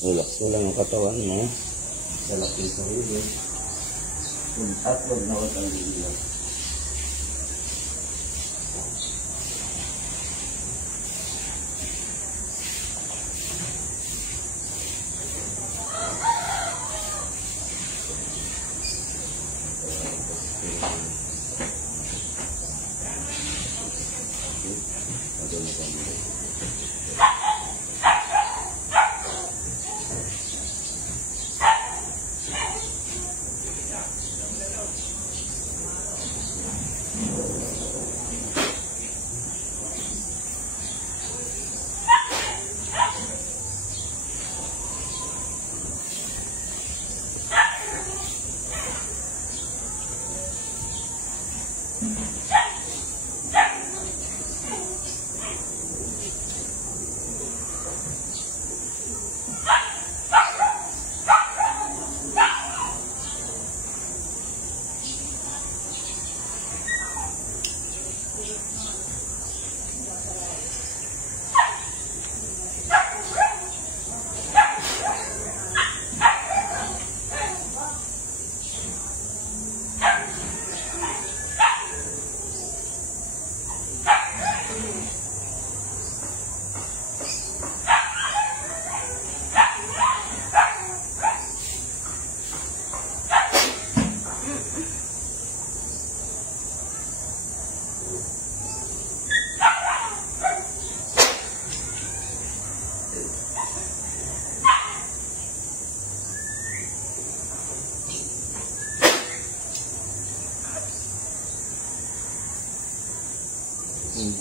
Relax mo lang ang katawan mo. Salak yung sarili. At huwag na huwag ang lilang.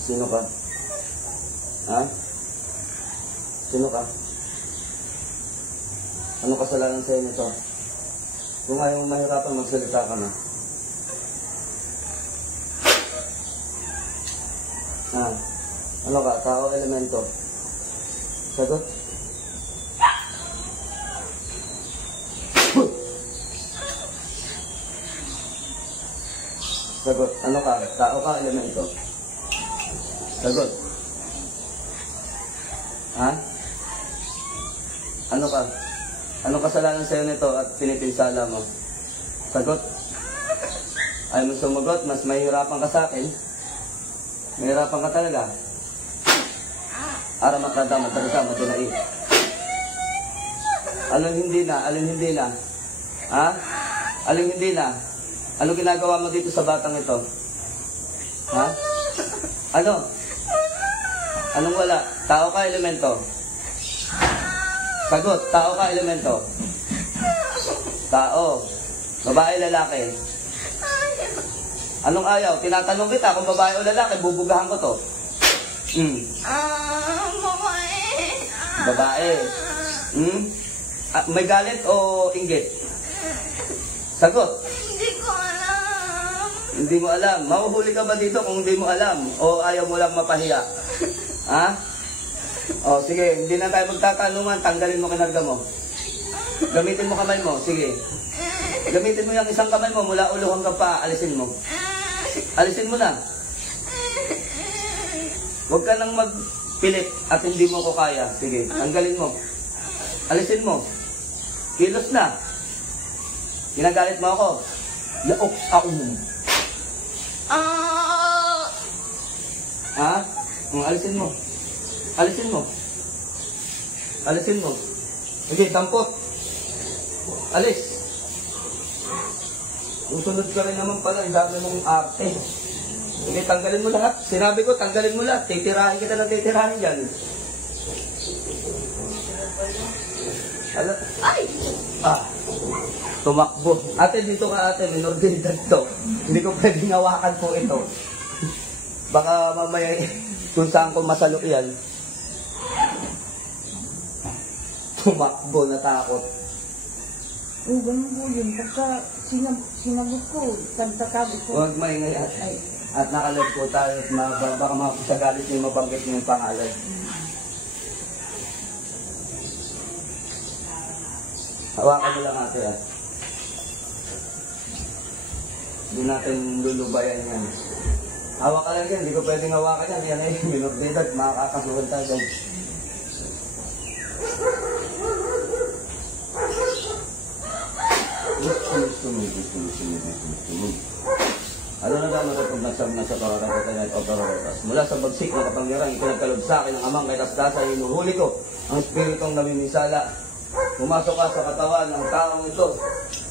Sino ka? Ha? Sino ka? Ano kasalanan sa'yo nito? Kung ayaw mo mahirapan, magsalita ka na. Ha? Ano ka? Tao, elemento? Sagot? Sagot. Ano ka? Tao ka, elemento? Sagot. Ha? Ano ka? Anong kasalanan sa'yo nito at pinipinsala mo? Sagot. Ayaw mo sumagot, mas mahihirapan ka sa akin. Mahirapan ka talaga. Ara matada, matinai. Anong hindi na? Alin hindi na? Ha? Alin hindi na? Anong ginagawa mo dito sa batang ito? Ha? Ano? Anong wala? Tao ka, elemento? Sagot, tao ka, elemento? Tao. Babae, lalaki? Anong ayaw? Tinatanong kita kung babae o lalaki, bubugahan ko to. Babae. Babae. May galit o inggit? Sagot. Hindi ko alam. Hindi mo alam. Mahuhuli ka ba dito kung hindi mo alam? O ayaw mo lang mapahiya? Ha? O, sige. Hindi na tayo magtatanungan. Tanggalin mo kinarga mo. Gamitin mo kamay mo. Sige. Gamitin mo yung isang kamay mo mula ulo hanggang pa. Alisin mo. Alisin mo na. Huwag ka nang magpilit at hindi mo ko kaya. Sige. Tanggalin mo. Alisin mo. Kilos na. Ginagalit mo ako. Yaok aum. Ha? Alisin mo. Alisin mo. Alisin mo. Sige, tampot. Alis. Susunod ka rin naman pala. Ang dami mong arte. Sige, tanggalin mo lahat. Sinabi ko, tanggalin mo lahat. Titirahin kita ng titirahin dyan. Ay! Tumakbo. Ate, dito ka ate. Minor de edad to. Hindi ko pwedeng hawakan po ito. Baka mamaya kung saan ko masalo yan. Tumakbo, natakot. Oo, ganun po yun. Pagka sinagot ko, tagtatabi ko. Huwag maingay at nakalive po tayo at baka mapasagalit yung mabanggit yung pangalan. Hawakan mo lang ate ah. Hindi natin lulubayan yan. Hawak ka lang yan, hindi ko pwedeng hawakan yan. Yan ay minor de edad, makakasuhan tayo. sa karapatan at otororitas. Mula sa bagsik na kapangyarihan, ipinagkalob sa akin ang amang kaitas-tasa, inuhuli ko ang espiritong namimisala. Pumasok ka sa katawan ng taong ito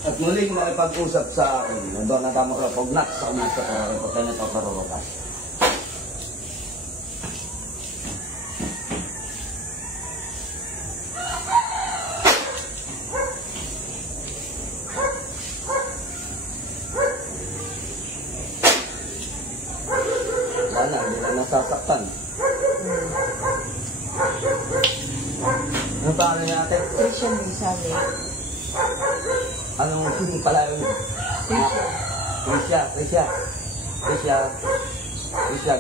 at muling makipag-usap sa akin. Nandun ang tamang rapognak sa ulit sa karapatan at otororitas. Hindi na nasasaktan. Ano pa ano natin? Christian Gonzale. Anong pala yun? Krisya,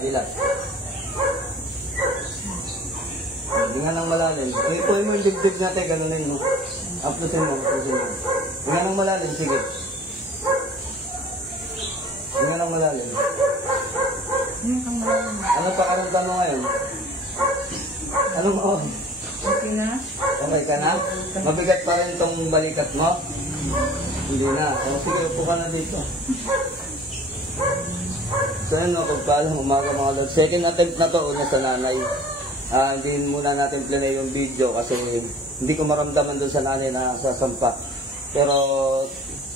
Dilas. Hindi nga nang malalim. Ikuhin mo yung dibdib natin, ganunin mo. Aplusin mo. Hindi nga nang malalim, sige. Hindi nga nang malalim. Ano pa karamdam mo ngayon? Ano mo? Okay na? Okay ka na? Mabigat pa rin tong balikat mo? Hindi na. O sige, upo ka na dito. So yun, pagpaalam, umaga mga lord. Second attempt na to, una sa nanay. Hindi muna natin play yung video kasi hindi ko maramdaman doon sa nanay na sasampa. Pero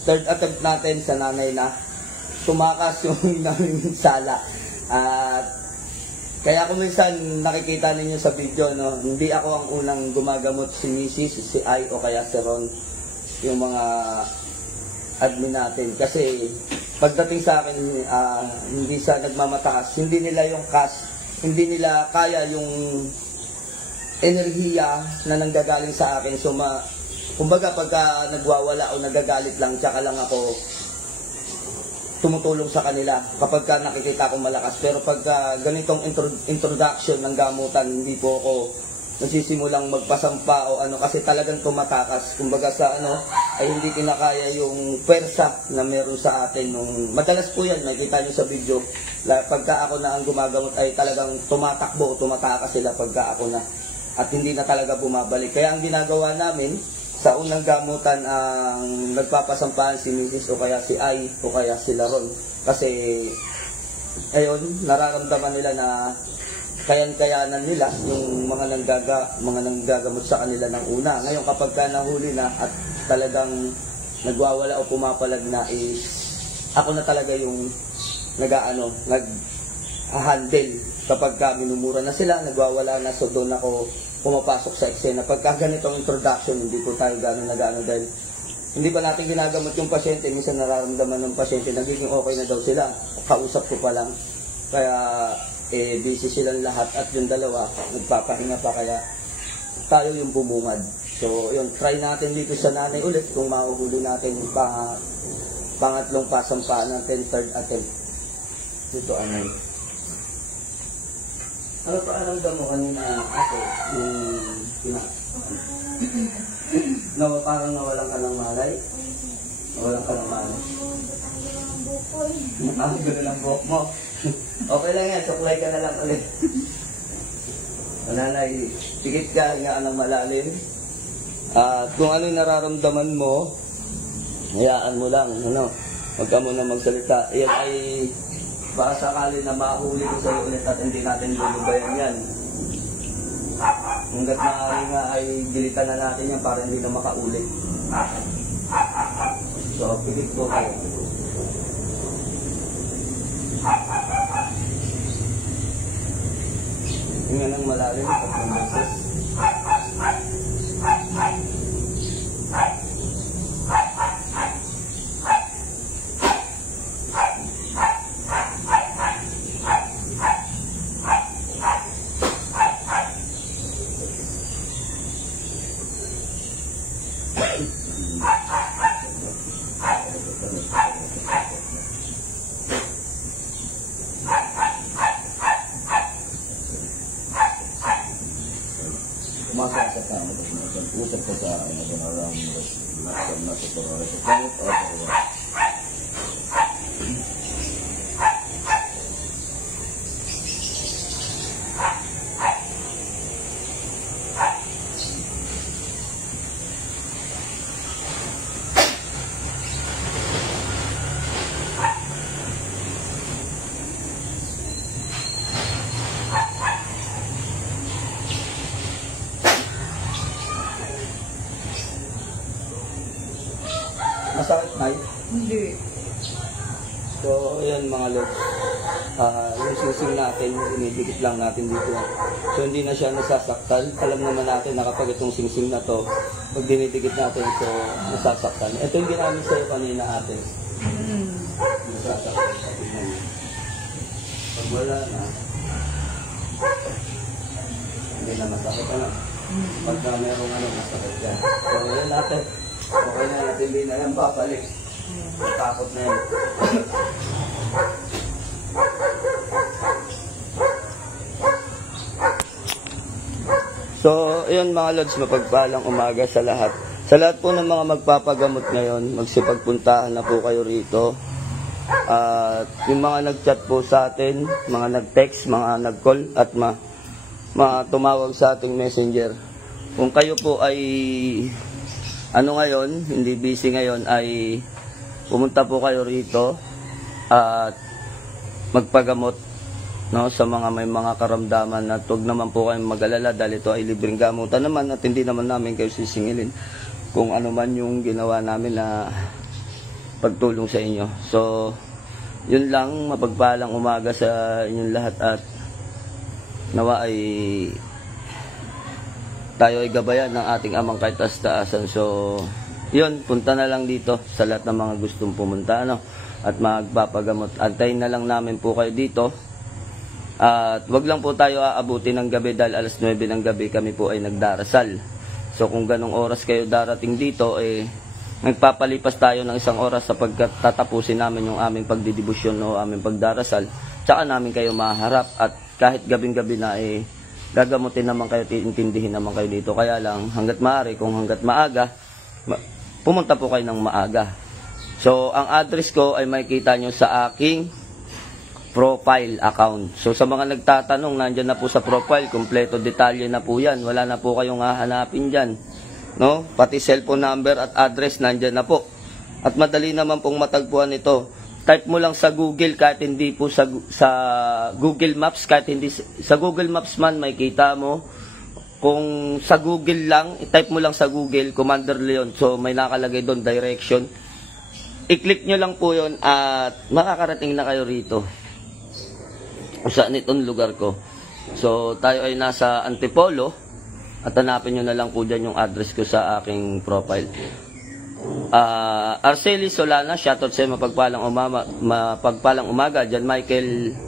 third attempt natin sa nanay na tumakas yung naming sala. At kaya kung minsan nakikita ninyo sa video, no, hindi ako ang unang gumagamot, si Mrs., si Ai o kaya si Ron, yung mga admin natin. Kasi pagdating sa akin, hindi sa nagmamataas, hindi nila yung cash, hindi nila kaya yung enerhiya na nanggagaling sa akin. So kumbaga pagka nagwawala o nagagalit lang, tsaka lang ako tumutulong sa kanila kapag ka nakikita ko malakas. Pero pagka ganitong introduction ng gamutan, hindi po ako nagsisimulang magpasampa o ano, kasi talagang tumatakas. Kumbaga sa ano, ay hindi kinakaya yung pwersa na meron sa atin. Madalas po yan, nakikita nyo sa video, pagka ako na ang gumagamot ay talagang tumatakbo o tumatakas sila pagka ako na. At hindi na talaga bumabalik. Kaya ang ginagawa namin, sa unang gamutan ang nagpapasampahan si Mrs. o kaya si Ai o kaya si Laron. Kasi ayun, nararamdaman nila na kayan-kayanan nila yung mga nanggagamot sa kanila ng una. Ngayon kapag ka nahuli na at talagang nagwawala o pumapalag na, is ako na talaga yung nag-handle. Kapag ka minumura na sila, nagwawala na, so doon ako pumapasok sa eksena. Pagka ganitong introduction, hindi po tayo gano'n dahil hindi ba natin ginagamot yung pasyente, minsan nararamdaman ng pasyente, nagiging okay na daw sila, kausap ko pa lang. Kaya busy silang lahat at yung dalawa, nagpapahinga pa, kaya tayo yung bumungad. So yun, try natin dito sa nanay ulit kung mahuhuli natin yung pangatlong pasampaan natin, third attempt. Dito anay. Ano pa aramdam mo kanina ako? Parang nawalan ka ng malay? Nawalan ka ng malay? Gano'n ang buhok mo. Okay lang yan, suklay ka na lang ulit. Nanay, tikit ka, hingaan ng malalim. At kung ano yung nararamdaman mo, hayaan mo lang, huwag ka muna magsalita. Yan ay baka sakali na mahuli ko sa'yo ulit at hindi natin lulubayan yan. Hanggat maaari nga ay dilitan na natin yan para hindi na makaulit. So, pilit po kayo. Hinga ng malalim at ng beses. Kumasa sa kama, usap ko sa akin na ganaram na sa pagkakala sa pangit o sa Masakit, Nay? Hindi. So, ayan mga lods. Yung singsing natin, inidikit lang natin dito. So, hindi na siya nasasaktan. Alam naman natin na kapag itong singsing na to, pag dinidikit natin, so, nasasaktan. Ito yung ginamit sa'yo kanina ate. Nasasaktan. Pag wala na, hindi na masakit. Ano? Pagka merong masakit yan. So, ayan natin. Okay na natin, hindi na yan babalik. Takot na yan. So, ayun mga lods, mapagpalang umaga sa lahat. Sa lahat po ng mga magpapagamot ngayon, magsipagpuntahan na po kayo rito. At yung mga nag-chat po sa atin, mga nag-text, mga nag-call, at tumawag sa ating messenger. Kung kayo po ay ngayon, hindi busy ngayon, ay pumunta po kayo rito at magpagamot, no, sa mga may mga karamdaman, at huwag naman po kayong mag-alala dahil ito ay libreng gamutan naman at hindi naman namin kayo sisingilin kung ano man yung ginawa namin na pagtulong sa inyo. So, yun lang, mapagpalang umaga sa inyong lahat at nawa ay tayo ay gabayan ng ating amang kahit taas-taasan. So, yun, punta na lang dito sa lahat ng mga gustong pumunta, ano, at magpapagamot. Antayin na lang namin po kayo dito. At wag lang po tayo aabutin ng gabi dahil alas 9 ng gabi kami po ay nagdarasal. So kung ganong oras kayo darating dito, nagpapalipas tayo ng isang oras sapagkat tatapusin namin yung aming pagdidibusyon o aming pagdarasal. Tsaka namin kayo maharap at kahit gabing-gabi na gagamutin naman kayo, tiintindihin naman kayo dito. Kaya lang hanggat maaari, kung hanggat maaga, pumunta po kayo ng maaga. So ang address ko ay makikita nyo sa aking profile account. So sa mga nagtatanong, nandyan na po sa profile, kompleto detalye na po yan. Wala na po kayong hahanapin dyan. No? Pati cellphone number at address nandyan na po. At madali naman pong matagpuan ito. Type mo lang sa Google, kahit hindi po sa Google Maps, kahit hindi sa Google Maps man, may kita mo. Kung sa Google lang, i-type mo lang sa Google, Commander Leon. So may nakalagay doon, direction. I-click nyo lang po yon at makakarating na kayo rito. Saan itong lugar ko. So, tayo ay nasa Antipolo at hanapin nyo na lang po dyan yung address ko sa aking profile. Arceli Solana, shoutout sa'yo, mapagpalang umaga. Jan Michael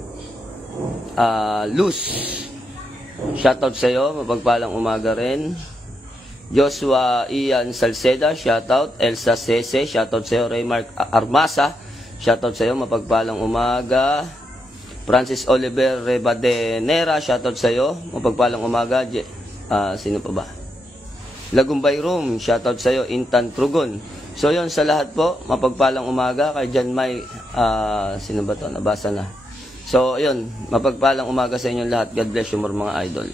Luz, shoutout sa'yo, mapagpalang umaga rin. Joshua Ian Salceda, shoutout. Elsa Sese, shoutout sa'yo. Raymark Armasa, shoutout sa'yo, mapagpalang umaga. Francis Oliver Rebadenera, shoutout sa'yo, mapagpalang umaga. Sino pa ba? Lagumbay Room, shoutout sa'yo. Intan Trugon. So yun, sa lahat po, mapagpalang umaga. Kay Jan May, sino ba to? Nabasa na. So yun, mapagpalang umaga sa inyong lahat. God bless you more mga idol.